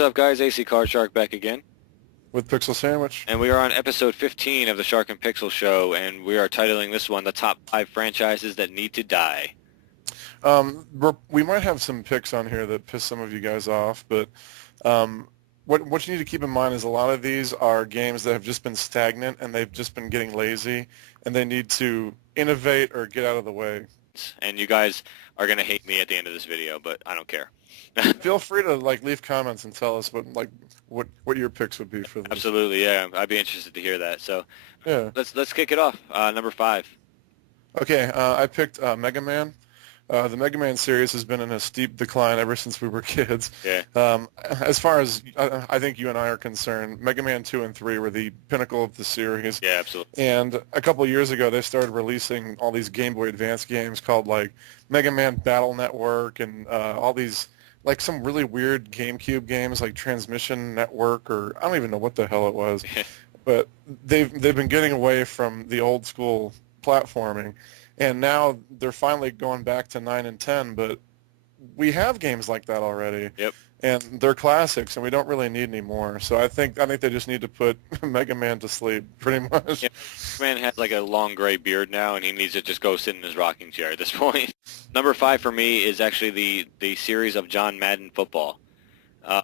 What's up, guys? AC Card Shark back again. With Pixel Sandwich. And we are on episode 15 of the Shark and Pixel Show, and we are titling this one The Top 5 Franchises That Need to Die. We might have some picks on here that piss some of you guys off, but what you need to keep in mind is a lot of these are games that have just been stagnant and they've just been getting lazy, and they need to innovate or get out of the way. And you guys are going to hate me at the end of this video, but I don't care. Feel free to leave comments and tell us what your picks would be for this. Absolutely, yeah. I'd be interested to hear that. So yeah, let's kick it off. Number 5. Okay, I picked Mega Man. The Mega Man series has been in a steep decline ever since we were kids. Yeah. As far as I think you and I are concerned, Mega Man 2 and 3 were the pinnacle of the series. Yeah, absolutely. And a couple of years ago, they started releasing all these Game Boy Advance games called Mega Man Battle Network and all these some really weird GameCube games like Transmission Network, or I don't even know what the hell it was. But they've been getting away from the old school platforming. And now they're finally going back to 9 and 10, but we have games like that already. Yep. And they're classics, and we don't really need any more. So I think they just need to put Mega Man to sleep, pretty much. Yeah. Mega Man has a long gray beard now, and he needs to just go sit in his rocking chair at this point. Number 5 for me is actually the series of John Madden Football.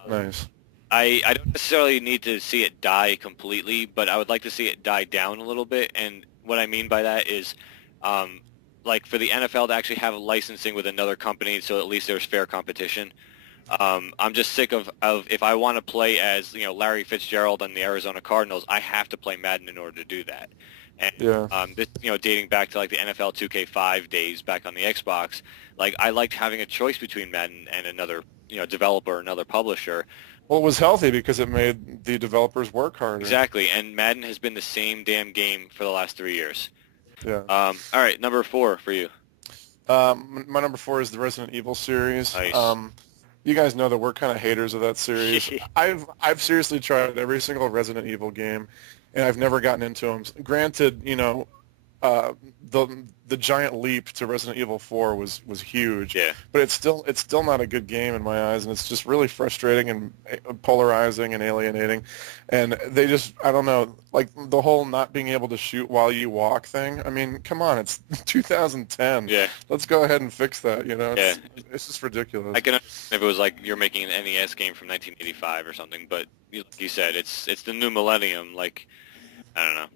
Nice. I don't necessarily need to see it die completely, but I would like to see it die down a little bit. And what I mean by that is, for the NFL to actually have licensing with another company, so at least there's fair competition. I'm just sick of if I want to play as Larry Fitzgerald on the Arizona Cardinals, I have to play Madden in order to do that. And yeah. This dating back to the NFL 2K5 days back on the Xbox, I liked having a choice between Madden and another developer, another publisher. Well, it was healthy because it made the developers work harder. Exactly, and Madden has been the same damn game for the last 3 years. Yeah. All right, number 4 for you. My number 4 is the Resident Evil series. Nice. You guys know that we're kind of haters of that series. I've seriously tried every single Resident Evil game, and I've never gotten into them. Granted, the giant leap to Resident Evil 4 was huge. Yeah. But it's still not a good game in my eyes, and it's just really frustrating and polarizing and alienating. And they just, I don't know, the whole not being able to shoot while you walk thing. I mean, come on, it's 2010. Yeah. Let's go ahead and fix that. Yeah. It's just ridiculous. I can understand if it was you're making an NES game from 1985 or something, but like you said, it's the new millennium. I don't know.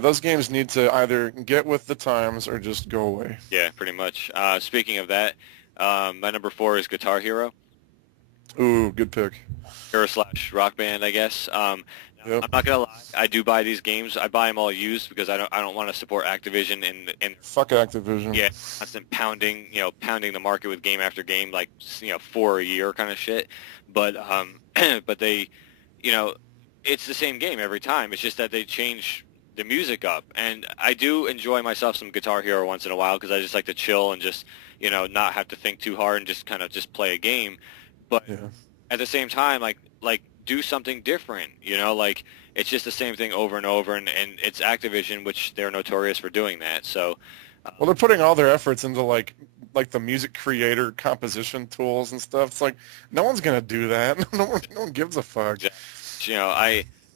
Those games need to either get with the times or just go away. Yeah, pretty much. Speaking of that, my number 4 is Guitar Hero. Ooh, good pick. Hero / Rock Band, I guess. Yep. I'm not gonna lie. I do buy these games. I buy them all used because I don't want to support Activision and fuck Activision. Yeah, constant pounding the market with game after game, 4 a year kind of shit. But but they, it's the same game every time. It's just that they change the music up, and I do enjoy myself some Guitar Hero once in a while because I just like to chill and just not have to think too hard and just kind of just play a game. But yeah. At the same time, do something different. It's just the same thing over and over, and it's Activision, which they're notorious for doing that. So, well, they're putting all their efforts into like the music creator composition tools and stuff. It's no one's gonna do that. No one gives a fuck.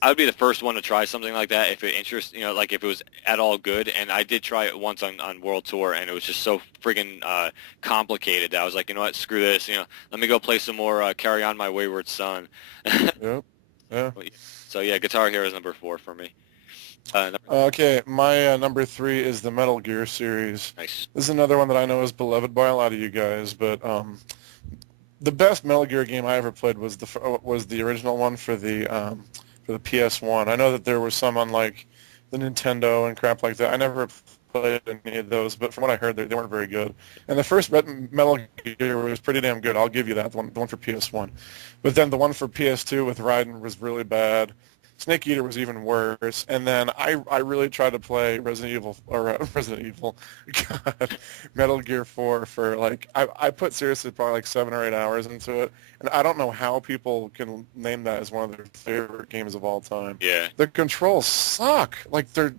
I would be the first one to try something like that if it interests, if it was at all good. And I did try it once on World Tour, and it was just so friggin' complicated that I was like, you know what, screw this. Let me go play some more Carry On My Wayward Son. Yep. Yeah. So yeah, Guitar Hero is number 4 for me. Okay, my number 3 is the Metal Gear series. Nice. This is another one that I know is beloved by a lot of you guys, but the best Metal Gear game I ever played was the original one for the PS1. I know that there were some on the Nintendo and crap like that. I never played any of those, but from what I heard, they weren't very good. And the first Metal Gear was pretty damn good. I'll give you that, the one for PS1. But then the one for PS2 with Raiden was really bad. Snake Eater was even worse. And then I really tried to play Resident Evil, God, Metal Gear 4 for I put seriously probably 7 or 8 hours into it. And I don't know how people can name that as one of their favorite games of all time. Yeah. The controls suck. They're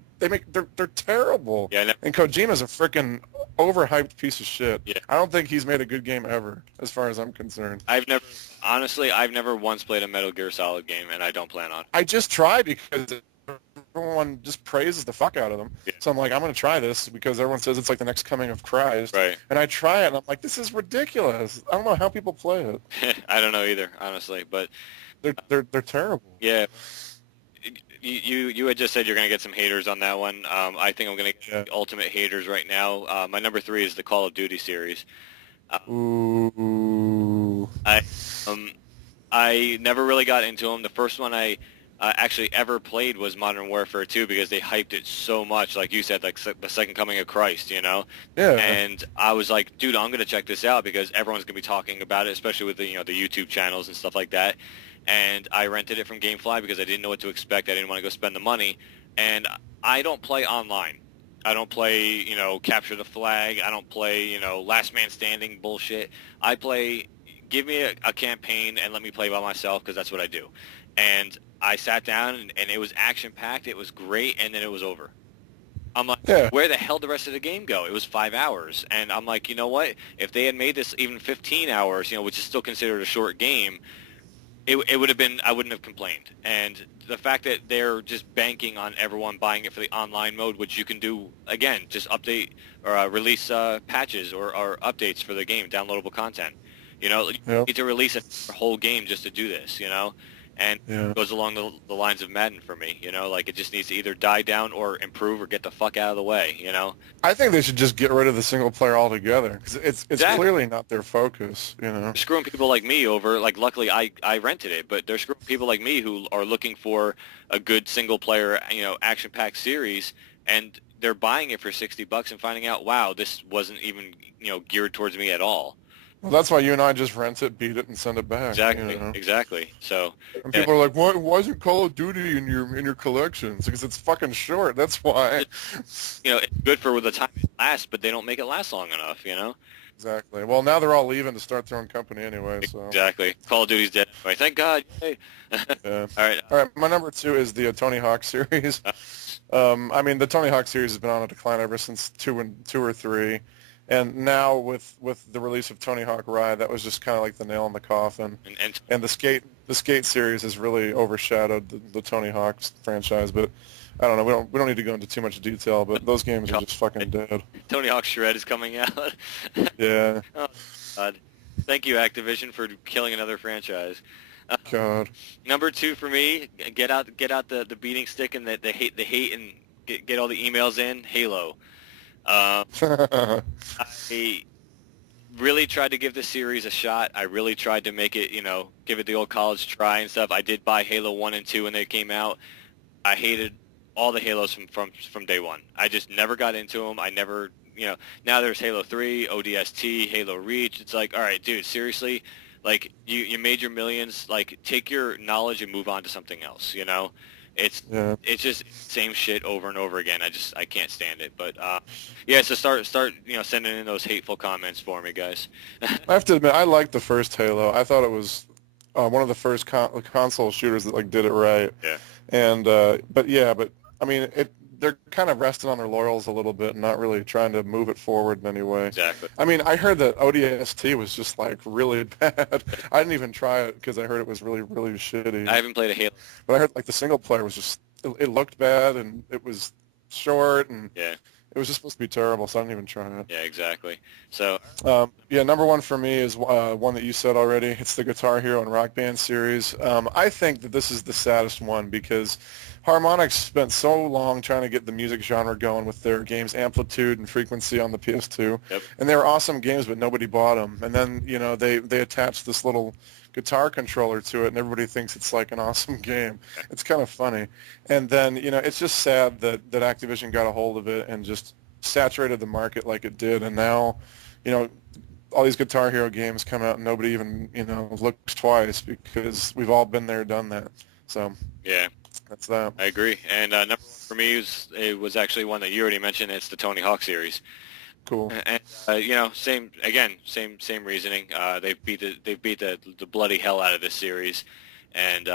terrible. Yeah. And Kojima's a freaking overhyped piece of shit. Yeah. I don't think he's made a good game ever, as far as I'm concerned. I've never once played a Metal Gear Solid game, and I don't plan on. I just tried because everyone just praises the fuck out of them. Yeah. So I'm like, I'm going to try this because everyone says it's like the next coming of Christ. Right. And I try it, and I'm like, this is ridiculous. I don't know how people play it. I don't know either, honestly, but They're terrible. yeah. You had just said you're going to get some haters on that one. I think I'm going to get the ultimate haters right now. My number 3 is the Call of Duty series. Ooh. I never really got into them. The first one I actually ever played was Modern Warfare 2 because they hyped it so much, like you said, like the second coming of Christ, you know? Yeah. And I was like, dude, I'm going to check this out because everyone's going to be talking about it, especially with the YouTube channels and stuff like that. And I rented it from GameFly because I didn't know what to expect. I didn't want to go spend the money. And I don't play online. I don't play, capture the flag. I don't play, last man standing bullshit. I play, give me a campaign and let me play by myself because that's what I do. And I sat down and it was action-packed. It was great, and then it was over. I'm like, where the hell did the rest of the game go? It was 5 hours. And I'm like, you know what? If they had made this even 15 hours, which is still considered a short game, it would have been, I wouldn't have complained. And the fact that they're just banking on everyone buying it for the online mode, which you can do, again, just update or release patches or updates for the game, downloadable content. You need to release a whole game just to do this, And it goes along the lines of Madden for me, like it just needs to either die down or improve or get the fuck out of the way, I think they should just get rid of the single player altogether because it's Exactly. clearly not their focus, They're screwing people like me over. Like, luckily, I rented it, but they're screwing people like me who are looking for a good single player, action-packed series, and they're buying it for $60 and finding out, wow, this wasn't even, geared towards me at all. Well, that's why you and I just rent it, beat it, and send it back. Exactly. So, and people are like, why isn't Call of Duty in your collections? Because it's fucking short. That's why. It's good for the time it lasts, but they don't make it last long enough. Exactly. Well, now they're all leaving to start their own company anyway. So. Exactly. Call of Duty's dead. Thank God. Yay. Yeah. All right. My number 2 is the Tony Hawk series. The Tony Hawk series has been on a decline ever since 2 or 3. And now with the release of Tony Hawk Ride, that was just kind of like the nail in the coffin. And the skate series has really overshadowed the Tony Hawk franchise. But I don't know. We don't need to go into too much detail. But those games are just fucking dead. Tony Hawk Shred is coming out. Yeah. Oh God. Thank you, Activision, for killing another franchise. God. Number 2 for me, get out the beating stick and the hate and get all the emails in. Halo. I really tried to give the series a shot. I really tried to make it, give it the old college try and stuff. I did buy Halo 1 and 2 when they came out. I hated all the Halos from day one. I just never got into them. I never, now there's Halo 3, ODST, Halo Reach. It's like, all right, dude, seriously? Like, you made your millions. Like, take your knowledge and move on to something else, It's just same shit over and over again. I can't stand it. But so start sending in those hateful comments for me, guys. I have to admit, I liked the first Halo. I thought it was one of the first console shooters that did it right. Yeah. And but I mean, they're kind of resting on their laurels a little bit and not really trying to move it forward in any way. Exactly. I mean, I heard that ODST was just really bad. I didn't even try it because I heard it was really, really shitty. I haven't played a Halo. But I heard the single player was just, it looked bad and it was short and it was just supposed to be terrible, so I didn't even try it. Yeah, exactly. So number 1 for me is one that you said already. It's the Guitar Hero and Rock Band series. I think that this is the saddest one because Harmonix spent so long trying to get the music genre going with their games Amplitude and Frequency on the PS2. Yep. And they were awesome games, but nobody bought them. And then, they attached this little guitar controller to it, and everybody thinks it's like an awesome game. It's kind of funny. And then, it's just sad that Activision got a hold of it and just saturated the market like it did. And now, all these Guitar Hero games come out and nobody even, looks twice because we've all been there, done that. So yeah, that's that. I agree. And number 1 for me was actually one that you already mentioned. It's the Tony Hawk series. Cool. And same reasoning. They've beat the bloody hell out of this series, and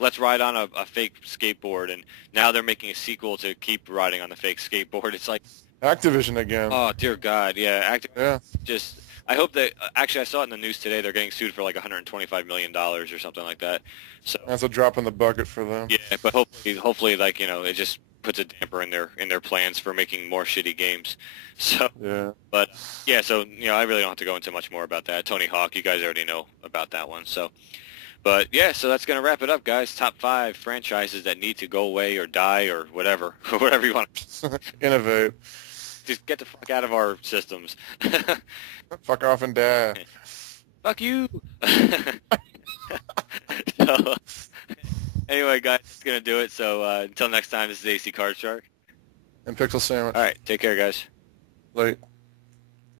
let's ride on a fake skateboard, and now they're making a sequel to keep riding on the fake skateboard. It's like, Activision again. Oh dear God, yeah. Yeah. Just I hope that actually I saw it in the news today. They're getting sued for like 125 million dollars or something like that. So That's a drop in the bucket for them. yeah, but hopefully like it just puts a damper in their plans for making more shitty games. So Yeah. but yeah, so I really don't have to go into much more about that. Tony Hawk, you guys already know about that one. So but yeah, so that's gonna wrap it up, guys. Top 5 franchises that need to go away or die or whatever, whatever you want. Innovate. Just get the fuck out of our systems. Fuck off and die. Fuck you. So, anyway, guys, that's going to do it. So until next time, this is AC Card Shark. And Pixel Sandwich. All right, take care, guys. Late.